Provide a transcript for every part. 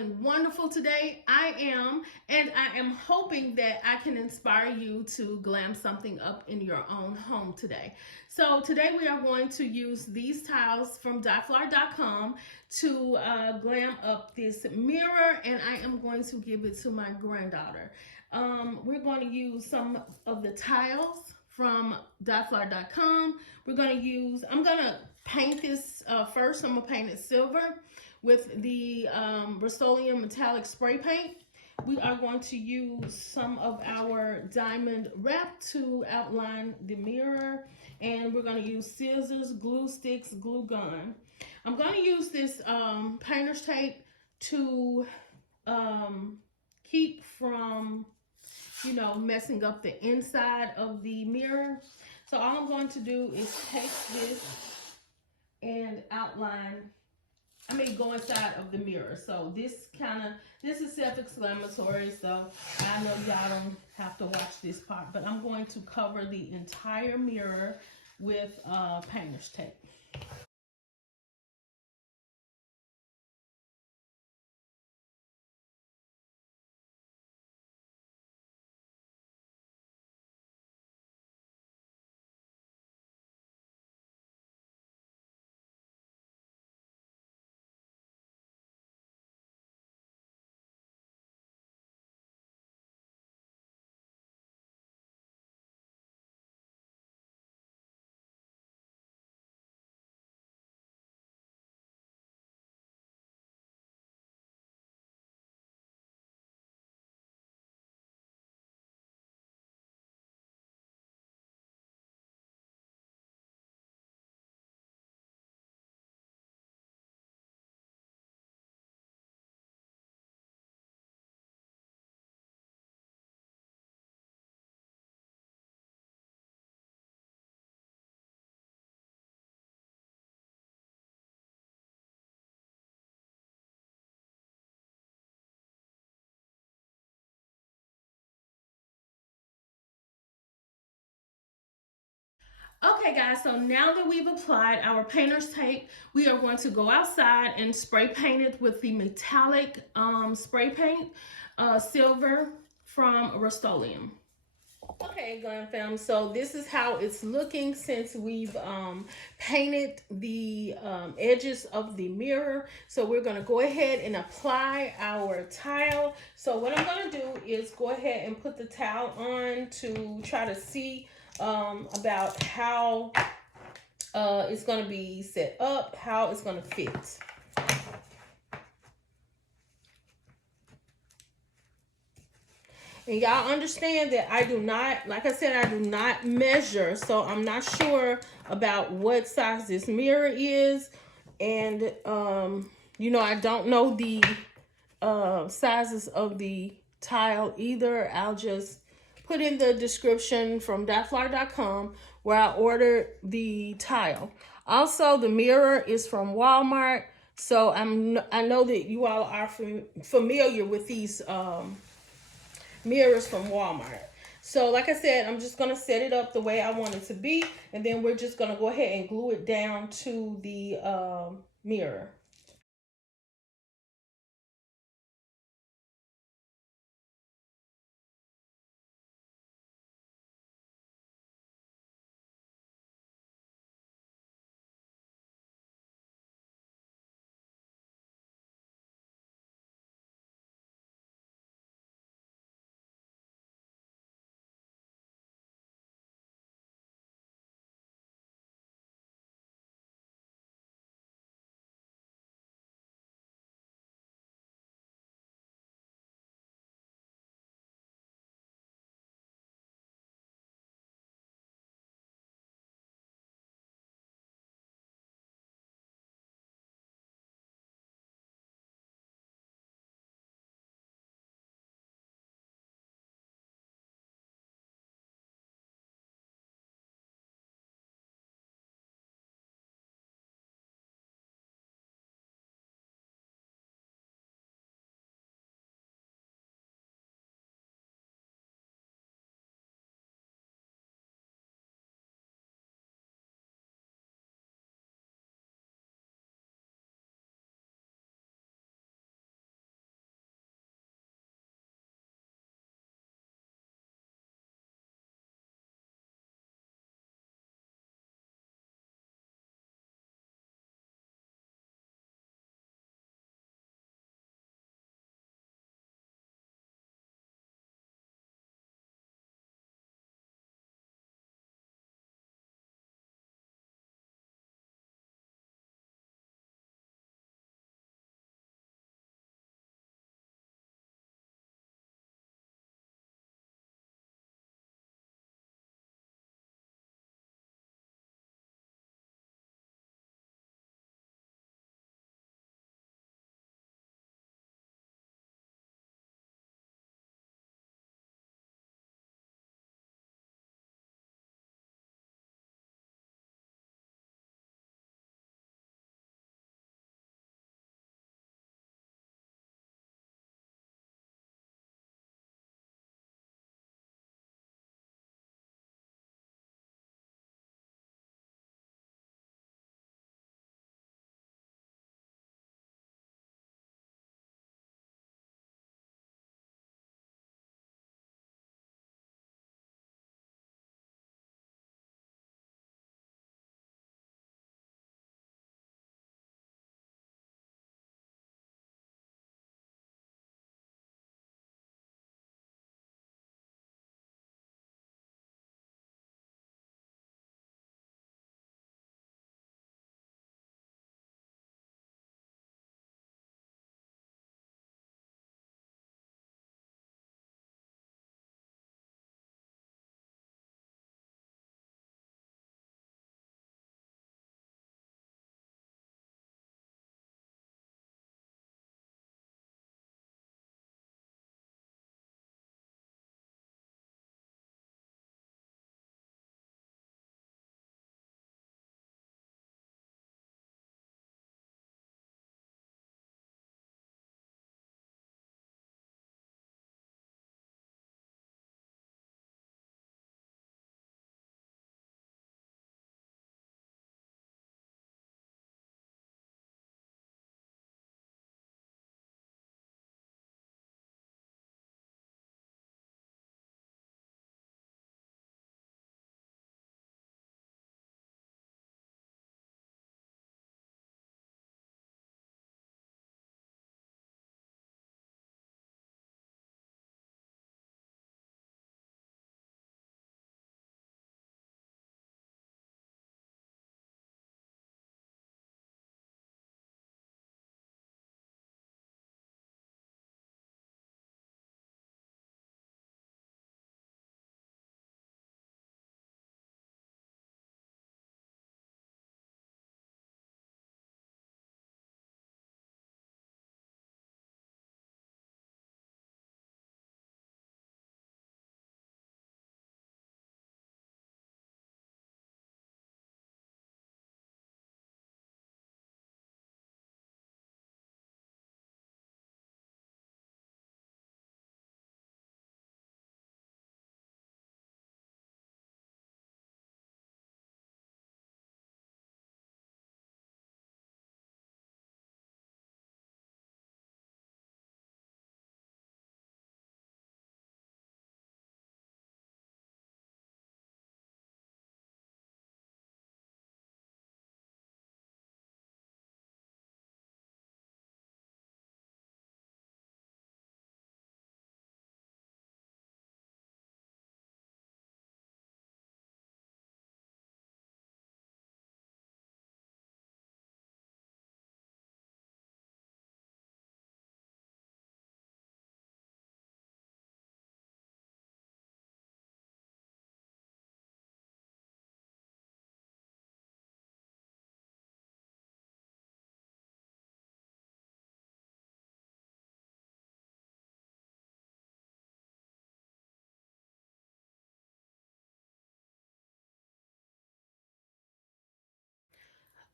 doing wonderful today. I am, and I am hoping that I can inspire you to glam something up in your own home today. So today we are going to use these tiles from dyeflower.com to glam up this mirror, and I am going to give it to my granddaughter. We're going to use some of the tiles from dyeflower.com. I'm going to paint this first. I'm going to paint it silver with the Rust-Oleum metallic spray paint. We are going to use some of our diamond wrap to outline the mirror, and we're going to use scissors, glue sticks, glue gun. I'm going to use this painter's tape to keep from, messing up the inside of the mirror. So all I'm going to do is take this and go inside of the mirror. So this is self-explanatory, so I know y'all don't have to watch this part, but I'm going to cover the entire mirror with painter's tape. Okay guys, so now that we've applied our painter's tape, we are going to go outside and spray paint it with the metallic spray paint, silver from Rust-Oleum. Okay, Glam fam, so this is how it's looking since we've painted the edges of the mirror. So we're going to go ahead and apply our tile. So what I'm going to do is go ahead and put the towel on to try to see about how it's going to be set up, how it's going to fit. And y'all understand that I do not, like I said, I do not measure, so I'm not sure about what size this mirror is. And, I don't know the sizes of the tile either. I'll just put in the description from dyeflower.com where I ordered the tile. Also, the mirror is from Walmart, so I know that you all are familiar with these mirrors from Walmart. So like I said, I'm just going to set it up the way I want it to be, and then we're just going to go ahead and glue it down to the mirror.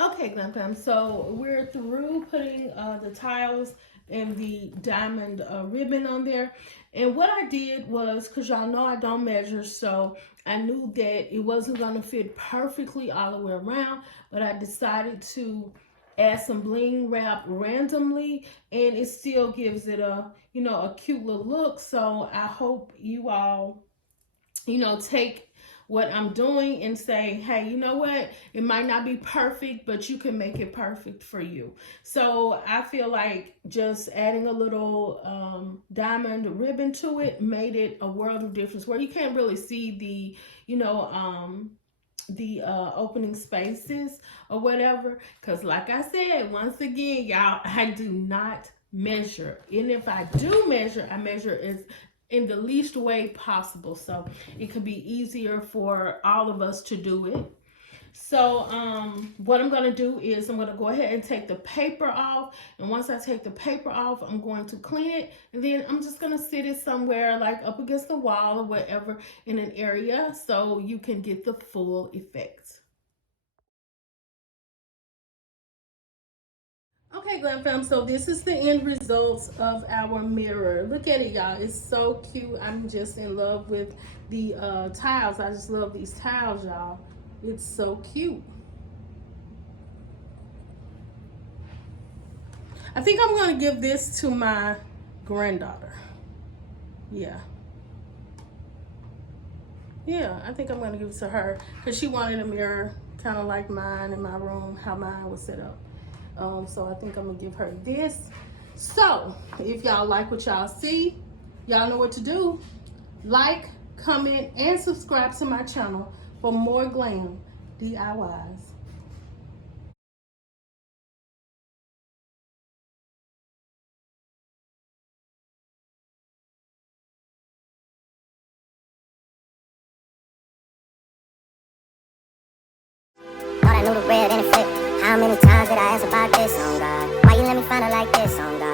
Okay, Glam Fam. So we're through putting the tiles and the diamond ribbon on there. And what I did was, because y'all know I don't measure, so I knew that it wasn't going to fit perfectly all the way around, but I decided to add some bling wrap randomly, and it still gives it a, a cute little look. So I hope you all take what I'm doing and say, hey, you know what? It might not be perfect, but you can make it perfect for you. So I feel like just adding a little diamond ribbon to it made it a world of difference where you can't really see the opening spaces or whatever, because like I said, once again, y'all, I do not measure, and if I do measure, I measure as in the least way possible, so it could be easier for all of us to do it. So what I'm going to do is I'm going to go ahead and take the paper off, and once I take the paper off, I'm going to clean it, and then I'm just going to sit it somewhere like up against the wall or whatever in an area so you can get the full effect. Okay, Glam Fam, so this is the end results of our mirror. Look at it, y'all. It's so cute. I'm just in love with the tiles. I just love these tiles, y'all. It's so cute. I think I'm going to give this to my granddaughter. Yeah. Yeah, I think I'm going to give it to her because she wanted a mirror kind of like mine in my room, how mine was set up. So I think I'm going to give her this. So if y'all like what y'all see, y'all know what to do. Like, comment, and subscribe to my channel for more glam DIYs. Thought I knew the red and it flipped. How many times did I ask about this on God? Why you let me find it like this on God?